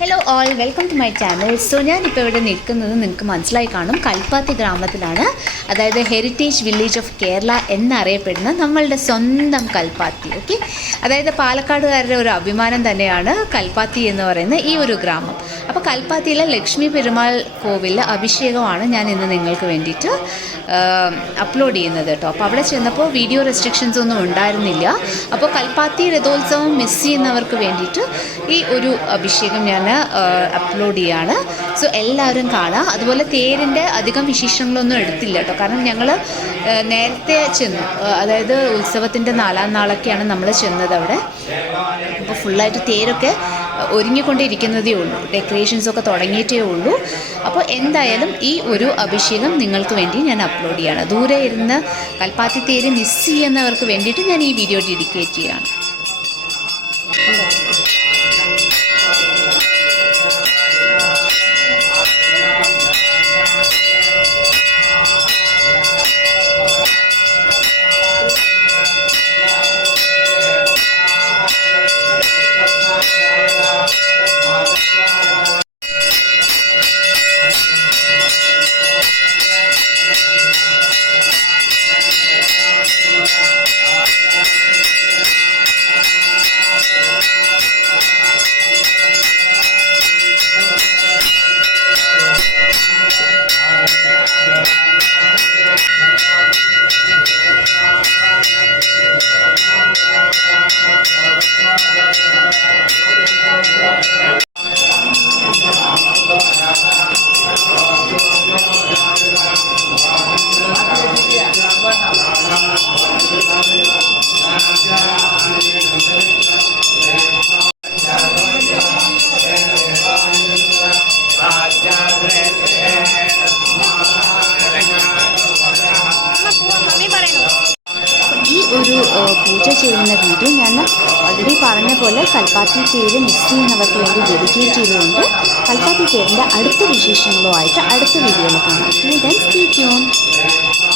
Hello all, welcome to my channel. So ഞാനിപ്പോൾ ഇവിടെ നിൽക്കുന്നത് നിങ്ങൾക്ക് മനസ്സിലായി കാണും, കൽപ്പാത്തി ഗ്രാമത്തിലാണ്. അതായത് ഹെറിറ്റേജ് വില്ലേജ് ഓഫ് കേരള എന്നറിയപ്പെടുന്ന നമ്മളുടെ സ്വന്തം കൽപ്പാത്തി. ഓക്കെ, അതായത് പാലക്കാടുകാരുടെ ഒരു അഭിമാനം തന്നെയാണ് കൽപ്പാത്തി എന്ന് പറയുന്ന ഈ ഒരു ഗ്രാമം. അപ്പോൾ കൽപ്പാത്തിയിലെ ലക്ഷ്മി പെരുമാൾ കോവിലിലെ അഭിഷേകമാണ് ഞാൻ ഇന്ന് നിങ്ങൾക്ക് വേണ്ടിയിട്ട് അപ്ലോഡ് ചെയ്യുന്നത് കേട്ടോ. അപ്പോൾ അവിടെ ചെന്നപ്പോൾ വീഡിയോ റെസ്ട്രിക്ഷൻസ് ഒന്നും ഉണ്ടായിരുന്നില്ല. അപ്പോൾ കൽപ്പാത്തി രഥോത്സവം മിസ് ചെയ്യുന്നവർക്ക് വേണ്ടിയിട്ട് ഈ ഒരു അഭിഷേകം ഞാൻ അപ്ലോഡ് ചെയ്യാണ്. സോ എല്ലാവരും കാണുക. അതുപോലെ തേരിൻ്റെ അധികം വിശേഷങ്ങളൊന്നും എടുത്തില്ല കേട്ടോ, കാരണം ഞങ്ങൾ നേരത്തെ ചെന്നു. അതായത് ഉത്സവത്തിൻ്റെ 4ാം നാളൊക്കെയാണ് നമ്മൾ ചെന്നത് അവിടെ. അപ്പോൾ ഫുള്ളായിട്ട് തേരൊക്കെ ഒരുങ്ങിക്കൊണ്ടിരിക്കുന്നതേ ഉള്ളൂ, ഡെക്കറേഷൻസൊക്കെ തുടങ്ങിയിട്ടേ ഉള്ളൂ. അപ്പോൾ എന്തായാലും ഈ ഒരു അഭിഷേകം നിങ്ങൾക്ക് വേണ്ടി ഞാൻ അപ്ലോഡ് ചെയ്യുകയാണ്. ദൂരെ ഇരുന്ന് കൽപ്പാത്തി തേര് മിസ് ചെയ്യുന്നവർക്ക് വേണ്ടിയിട്ട് ഞാൻ ഈ വീഡിയോ ഡെഡിക്കേറ്റ് ചെയ്യുകയാണ്. ഒരു പൂജ ചെയ്യുന്ന വീഡിയോ ഞാൻ ഓൾറെഡി പറഞ്ഞ പോലെ കൽപ്പാത്തി തേര് മിസ് ചെയ്യുന്നവർക്ക് വേണ്ടി ഡെഡിക്കേറ്റ് ചെയ്തുകൊണ്ട് കൽപ്പാത്തി തേരിൻ്റെ അടുത്ത വിശേഷങ്ങളുമായിട്ട് അടുത്ത വീഡിയോയിൽ കാണാം. Till then stay tune.